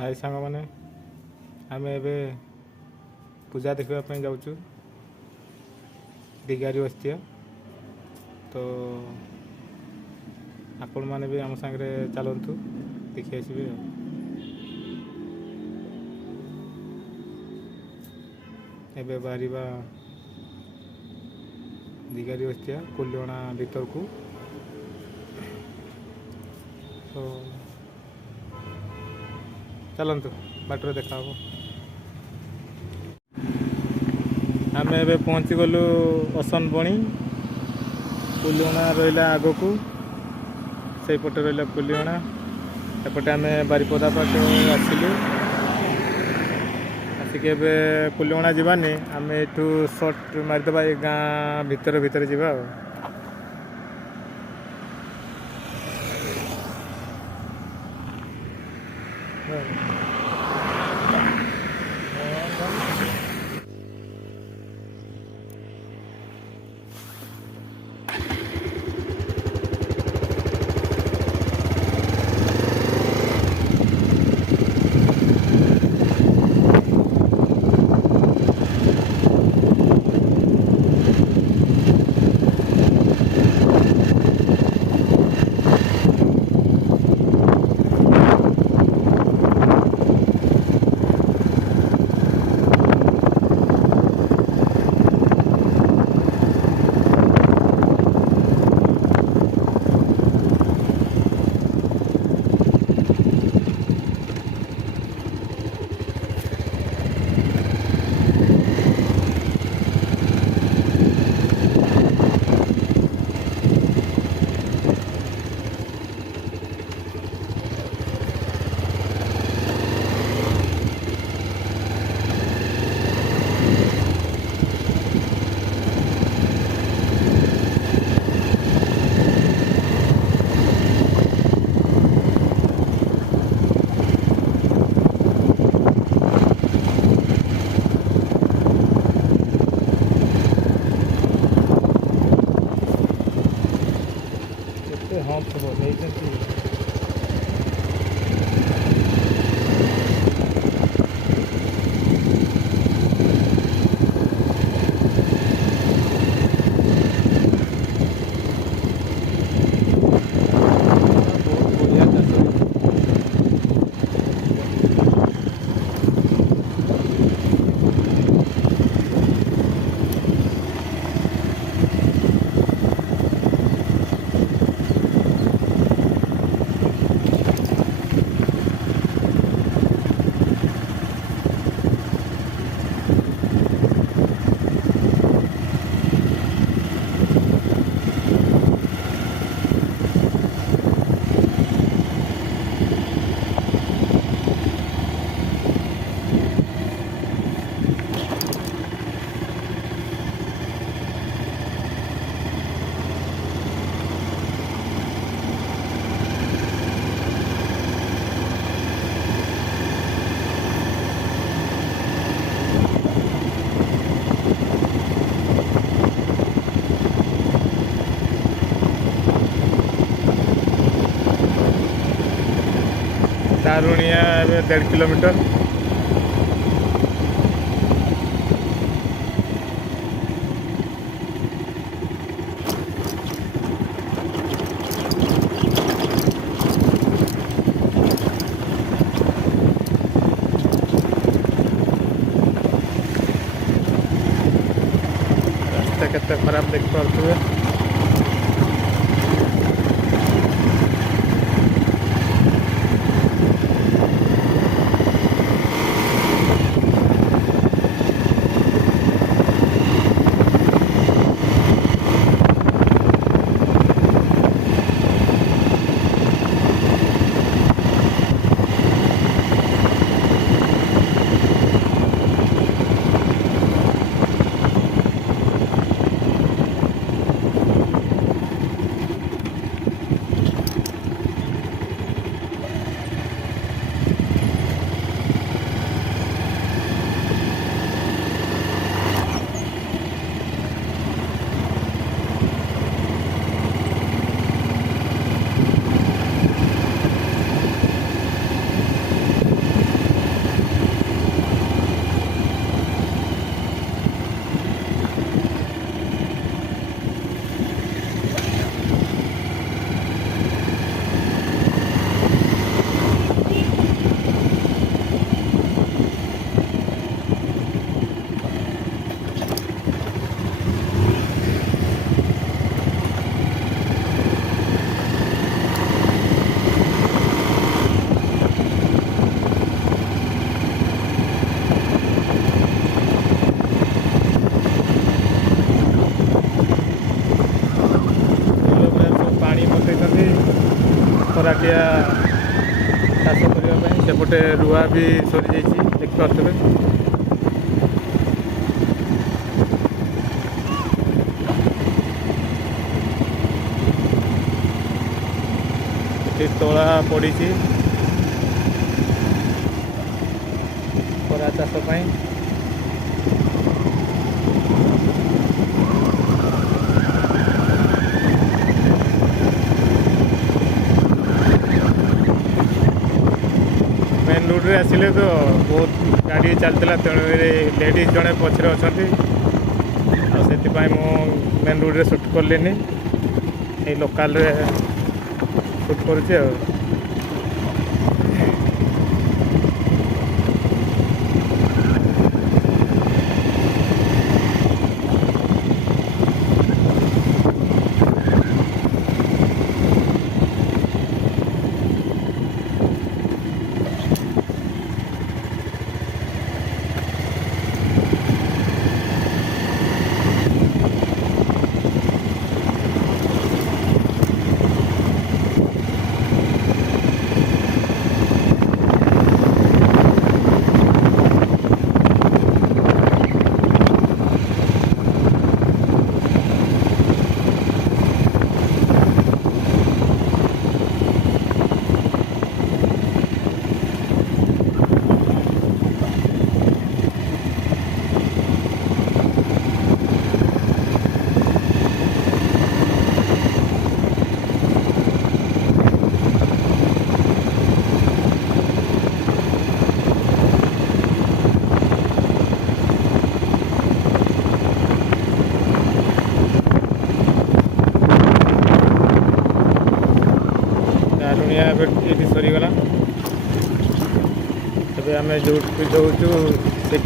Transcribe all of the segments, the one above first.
हाय सांग मैंने आम ए पूजा देखापी जाऊँ दिगारी बस्तिया तो आपण मैंने भी आम सांगे चलतु देखी आसबे एबे बाहर दिगारी बस्तिया कुलियणा भीतर को तो चलतु बाटर देखा आम ए पहुँची गलु असन बणी कुलियणा रहा आग को से पटे रहा कुलियणा एपटे आम बारिपदा पाख आसिलु आसिक कुलियणा जावानी आम यू सर्ट मारिदेवा ये गाँ भितर भितर जावा हम सब नहीं दारुणिया 1.5 किलोमीटर रास्ता केते खराब देख पारे କରାଟିଆ ଚାଷ କରିବା ପାଇଁ। ସେପଟେ ରୁଆ ବି ସରିଯାଇଛି ଦେଖିପାରୁଥିବେ। ଏଠି ତଳା ପଡ଼ିଛି ଖରା ଚାଷ ପାଇଁ। मेन रोड रे आसिले तो बहुत गाड़ी चलता तेणु लेडीज जड़े पछरे अच्छा से मेन रोड रे सुट कलेनी लोकल रे सुट करुचे। ये सरीगला तबे आम जो जाऊँ से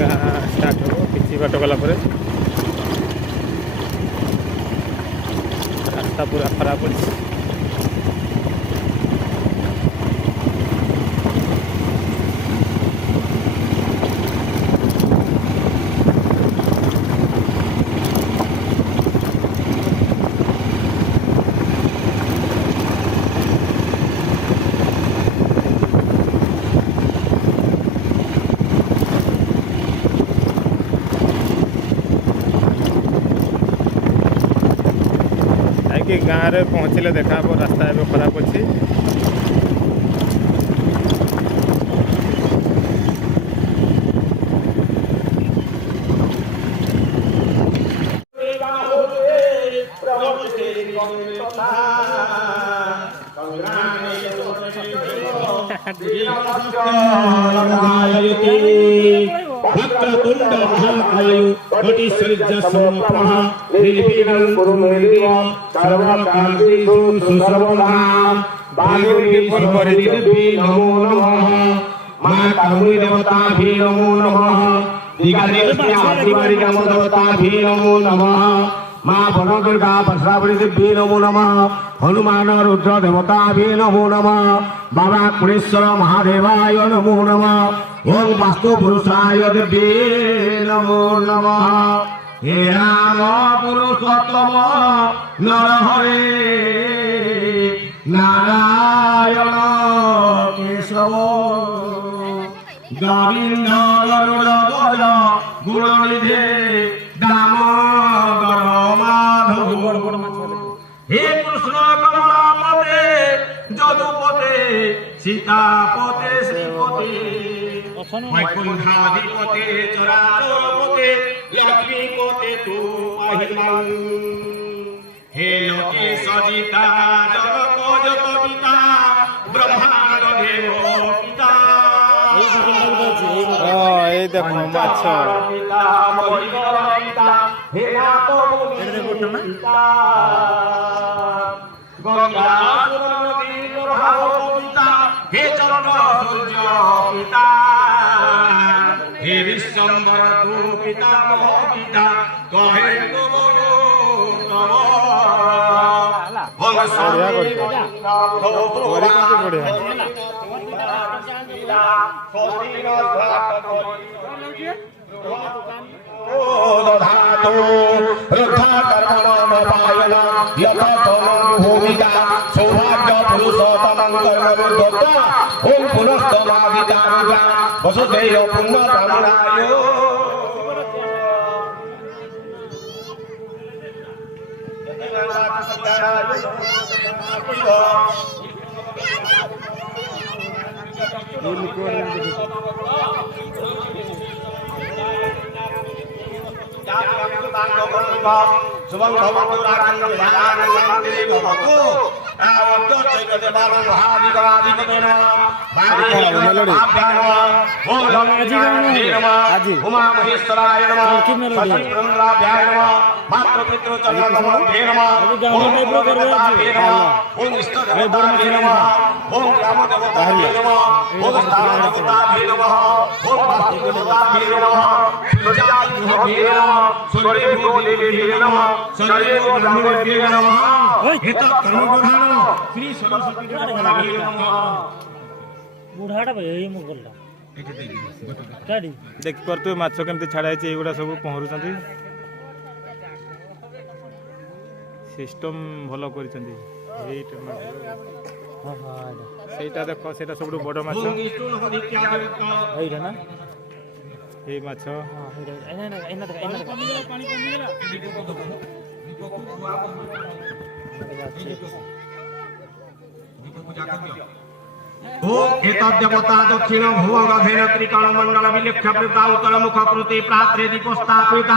गाँ स्टार्ट हो किसी बाट गला रास्ता पूरा खराब अच्छे। कि गाँव में पहुँचले देखा रास्ता एवं खराब अच्छी। भक्तुंड महाकायु कोटिसूर्य समप्रभ निर्विघ्नं कुरु मे देव सर्वकार्येषु सुसर्वदा। वायुदेवी नमो नमः, मां कामुनी देवताभि नमो नमः, दिगादेवी आदिवारी नमो देवताभि नमो नमः, मां वनदुर्गा वज्रावली देवी नमो नमः, हनुमान रुद्र देवताभि नमो नमः, बाबा कुलेश्वर महादेवाय नमो नमः, ओम वास्तु पुरुषाय देवी नमो नमः। हे राम पुरुषोत्तम नरहरे नारायण केशव गोविंद गरुड़ध्वज गुणनिधे दामोदर माधव। हे कृष्ण कमलापते जदुपते सीतापते श्रीपते वैकुंठाधिपते चराचरपते लक्ष्मीपते तू महिमं। हे लोके सजिता जगत पिता ब्रह्मांड देव पिता। ये देखो माछ हे नाथ मुनि पिता गंगा नदी प्रभाव पिता हे चरण सूर्य पिता हे विश्वम्बर तू पिता पिता कहे भूमिका दत्ता ओम पुनस्तमावितारुजा Vasudev पुण्यकामनाय Subang Bawang Rakan Rakan Mandiri Bawangku Waktu Cekate Barang Hadi Kali Ketena Bagi Abdana Om Aji Uma Maheswaraya Nama Sati Prangrabhyaya Nama Matra Pitru Chandra Nama Nama Om Devata Nama Om Ishta Devata Nama Om Rama Devata Nama Om Stana Devata Nama Om Bhakti Devata Nama Sujai Nama Surya Devi Nama Surya Devi Nama Hita Karmagodhana Sri Saraswati Devi Nama बुढ़ाटा भयो ये मु गल्ला काडी देख परतु माछ केमती छाड़ा है एगुड़ा सब पहरुचंती सिस्टम भलो करिसंती एटा माछ हां हां सेटा देखो सेटा सबडु बड़ माछ एइरा ना ए माछ हां एइरा एना पानी कमी एतद्देवता दक्षिण भुवगधेन त्रिकाल मंडल विलक्ष्य प्रता उत्तर मुख कृते प्रात्रे दीपस्थापिता